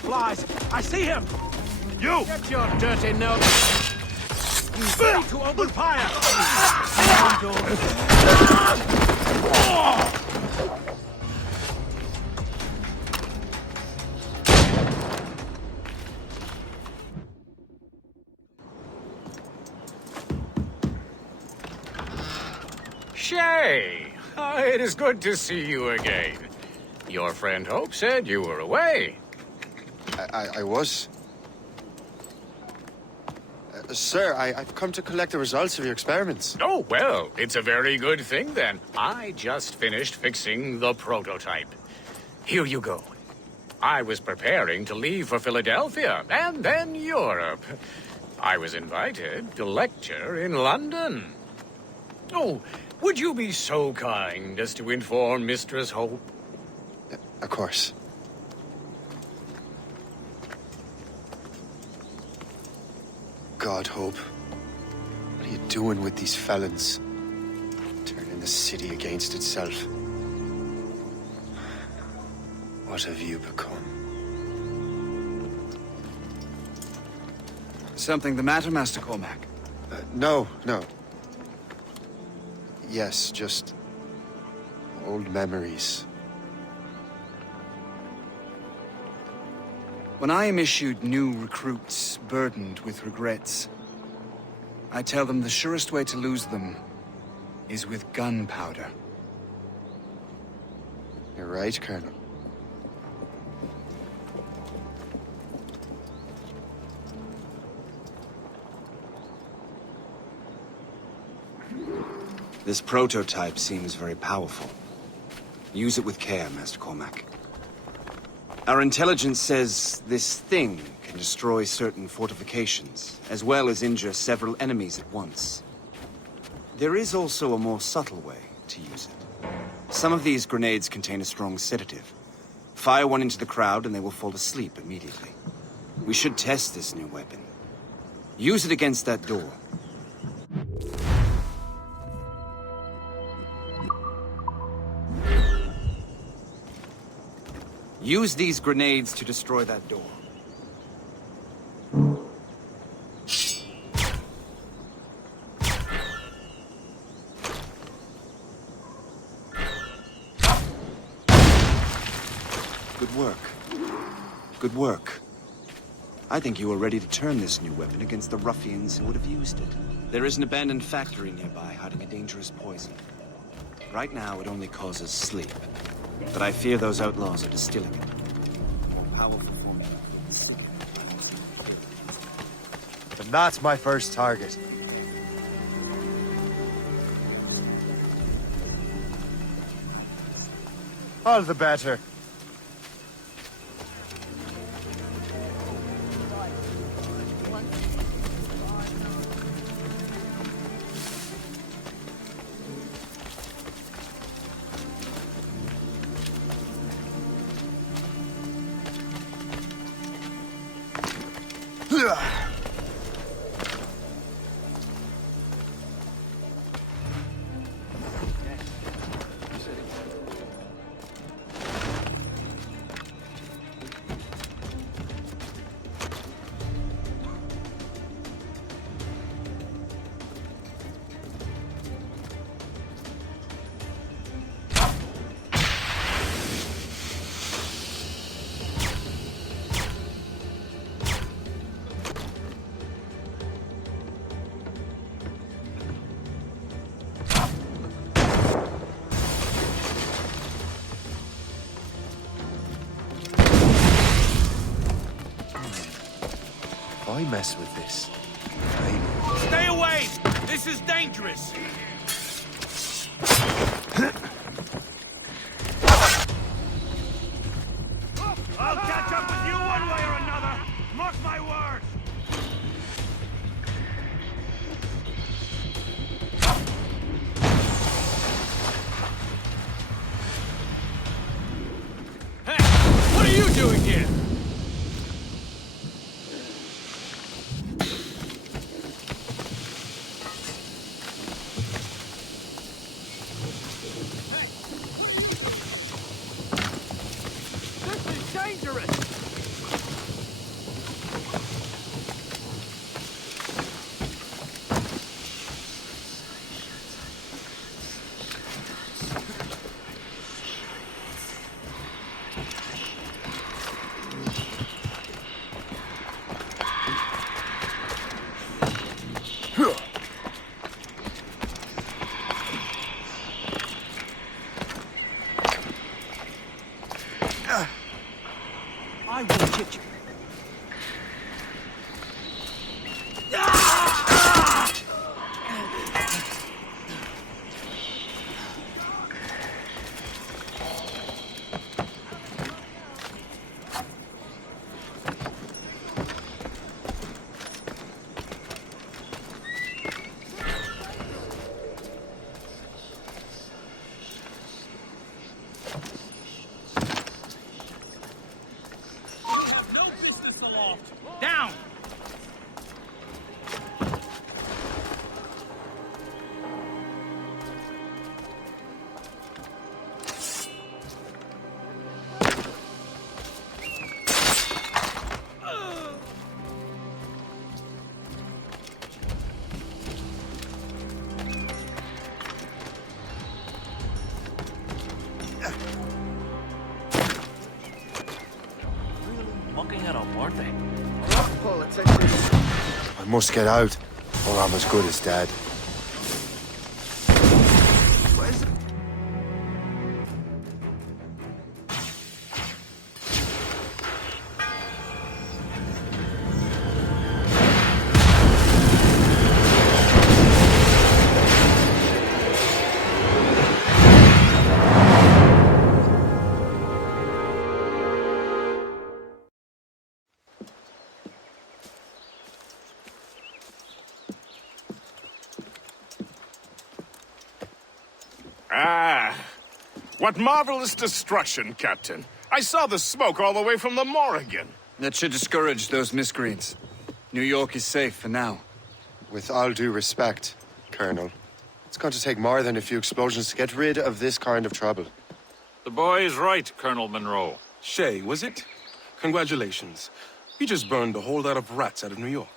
Flies! I see him! You! Get your dirty nose! Ready to open fire! Shay! It is good to see you again. Your friend Hope said you were away. I was. Sir, I've come to collect the results of your experiments. Oh, well, it's a very good thing then. I just finished fixing the prototype. Here you go. I was preparing to leave for Philadelphia and then Europe. I was invited to lecture in London. Oh, would you be so kind as to inform Mistress Hope? Of course. God, Hope. What are you doing with these felons? Turning the city against itself. What have you become? Something the matter, Master Cormac? No. Yes, just old memories. When I am issued new recruits burdened with regrets, I tell them the surest way to lose them is with gunpowder. You're right, Colonel. This prototype seems very powerful. Use it with care, Master Cormac. Our intelligence says this thing can destroy certain fortifications, as well as injure several enemies at once. There is also a more subtle way to use it. Some of these grenades contain a strong sedative. Fire one into the crowd and they will fall asleep immediately. We should test this new weapon. Use it against that door. Use these grenades to destroy that door. Good work. Good work. I think you are ready to turn this new weapon against the ruffians who would have used it. There is an abandoned factory nearby hiding a dangerous poison. Right now, it only causes sleep. But I fear those outlaws are distilling it. More powerful formula. But that's my first target. All the better. I mess with this. Stay away! This is dangerous! I'll catch up with you one way or another! Mark my words! Hey! doing here? This is dangerous! I will get you. Down! Mucking it up, aren't they? I must get out, or I'm as good as dead. Ah, what marvelous destruction, Captain. I saw the smoke all the way from the Morrigan. That should discourage those miscreants. New York is safe for now. With all due respect, Colonel, it's going to take more than a few explosions to get rid of this kind of trouble. The boy is right, Colonel Monroe. Shay, was it? Congratulations. We just burned a whole lot of rats out of New York.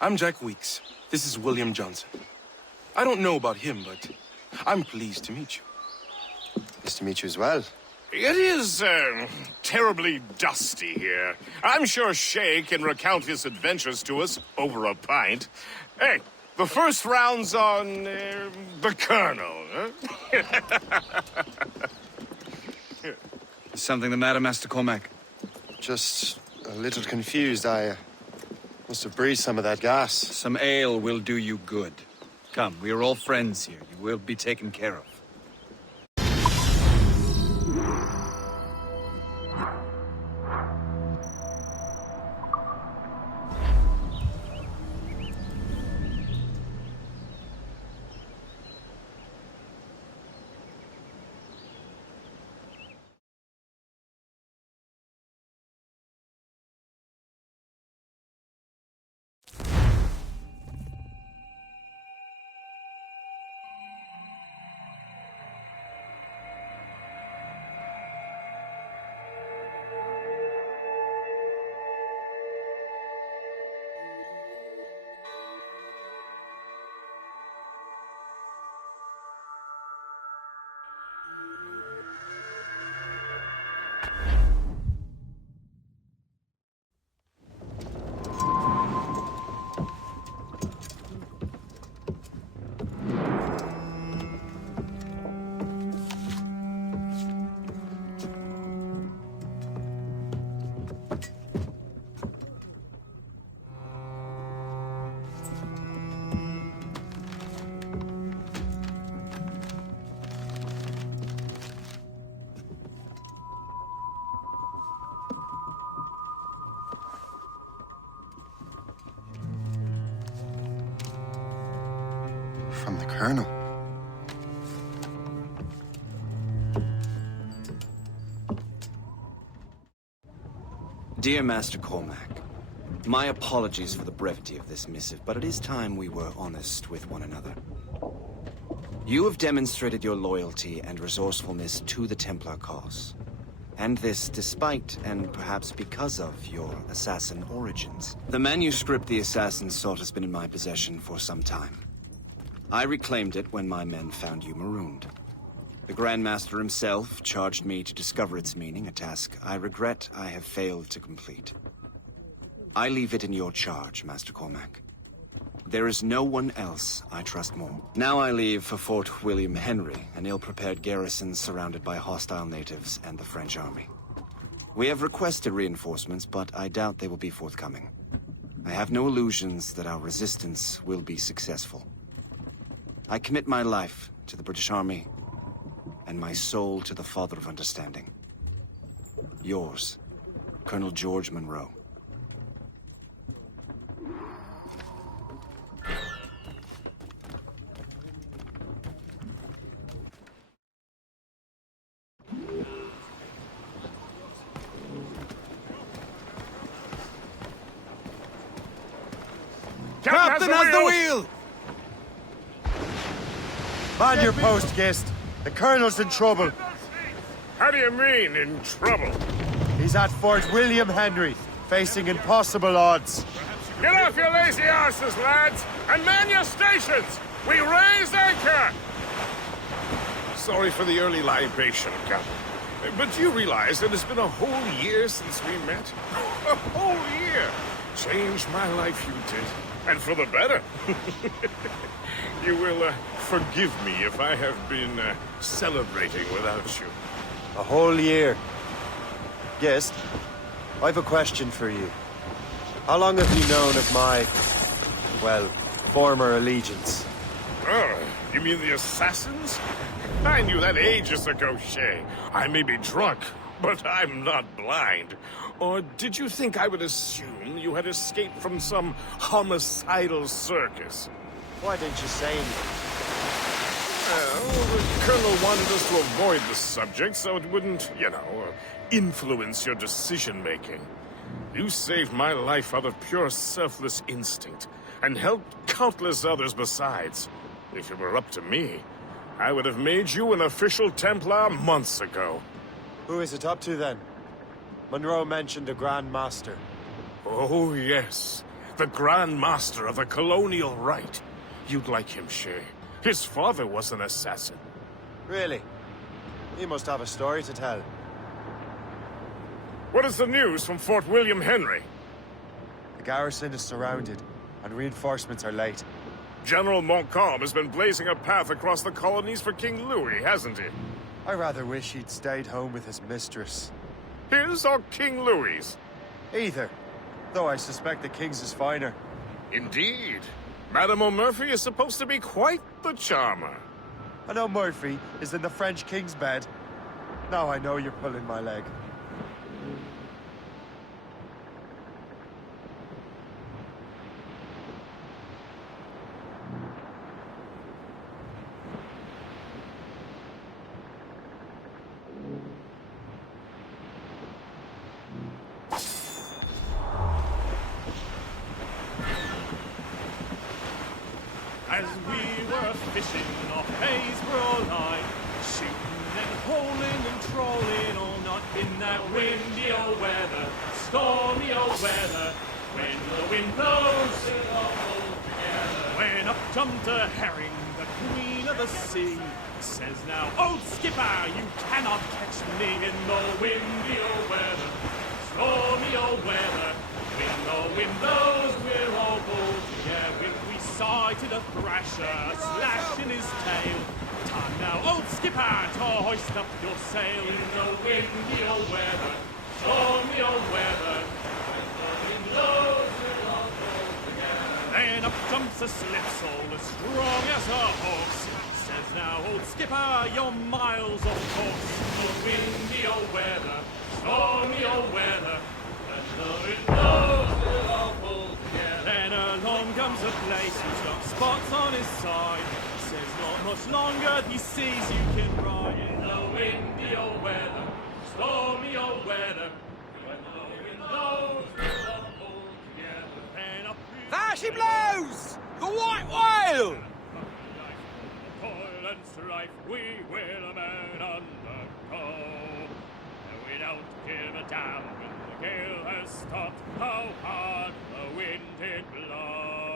I'm Jack Weeks. This is William Johnson. I don't know about him, but I'm pleased to meet you. Nice to meet you as well. It is, terribly dusty here. I'm sure Shay can recount his adventures to us over a pint. Hey, the first round's on, the Colonel, huh? Is something the matter, Master Cormac? Just a little confused. I must have breathed some of that gas. Some ale will do you good. Come, we are all friends here. You will be taken care of. From the Colonel. Dear Master Cormac, my apologies for the brevity of this missive, but it is time we were honest with one another. You have demonstrated your loyalty and resourcefulness to the Templar cause. And this despite, and perhaps because of, your assassin origins. The manuscript the assassins sought has been in my possession for some time. I reclaimed it when my men found you marooned. The Grand Master himself charged me to discover its meaning, a task I regret I have failed to complete. I leave it in your charge, Master Cormac. There is no one else I trust more. Now I leave for Fort William Henry, an ill-prepared garrison surrounded by hostile natives and the French army. We have requested reinforcements, but I doubt they will be forthcoming. I have no illusions that our resistance will be successful. I commit my life to the British Army, and my soul to the Father of Understanding. Yours, Colonel George Monroe. Captain has the wheel! Man your post, Gist. The Colonel's in trouble. How do you mean, in trouble? He's at Fort William Henry, facing impossible odds. Get off your lazy arses, lads, and man your stations! We raise anchor! Sorry for the early libation, Captain. But you realize that it's been a whole year since we met? A whole year! Changed my life, you did. And for the better. You will forgive me if I have been celebrating without you. A whole year. Gist, I've a question for you. How long have you known of my, well, former allegiance? Oh, you mean the assassins? I knew that ages ago, Shay. I may be drunk, but I'm not blind. Or did you think I would assume you had escaped from some homicidal circus? Why didn't you say anything? Well, the Colonel wanted us to avoid the subject so it wouldn't, influence your decision-making. You saved my life out of pure selfless instinct, and helped countless others besides. If it were up to me, I would have made you an official Templar months ago. Who is it up to, then? Monroe mentioned a Grand Master. Oh, yes. The Grand Master of the Colonial Rite. You'd like him, Shay. His father was an assassin. Really? He must have a story to tell. What is the news from Fort William Henry? The garrison is surrounded, and reinforcements are late. General Montcalm has been blazing a path across the colonies for King Louis, hasn't he? I rather wish he'd stayed home with his mistress. His or King Louis's? Either. Though I suspect the King's is finer. Indeed. Madame O'Murphy is supposed to be quite the charmer. I know Murphy is in the French King's bed. Now I know you're pulling my leg. As we were fishing off Haysborough line, shooting and hauling and trolling all night in that windy old weather, stormy old weather, when the wind blows it all together. When up jumped a herring, the queen of the sea, says now, old skipper, you cannot catch me in the windy old weather, stormy old weather, when the wind blows we're all pulled together. Sighted a thrasher, slashing his tail. Time now, old skipper, to hoist up your sail in the windy old weather, stormy old weather. When the wind blows, we'll all go together. Then up jumps a slipsail as strong as a horse. Says now, old skipper, you're miles off course. In the windy old weather, stormy old weather. When the wind blows, we'll all pull together. Then along comes a place who's got spots on his side. Says not much longer he sees you can ride in the windy old weather, stormy old weather. When the There she blows! The white whale! Toil and strife we will men undergo. We don't give a damn when the gale has stopped, how hard the wind it blows.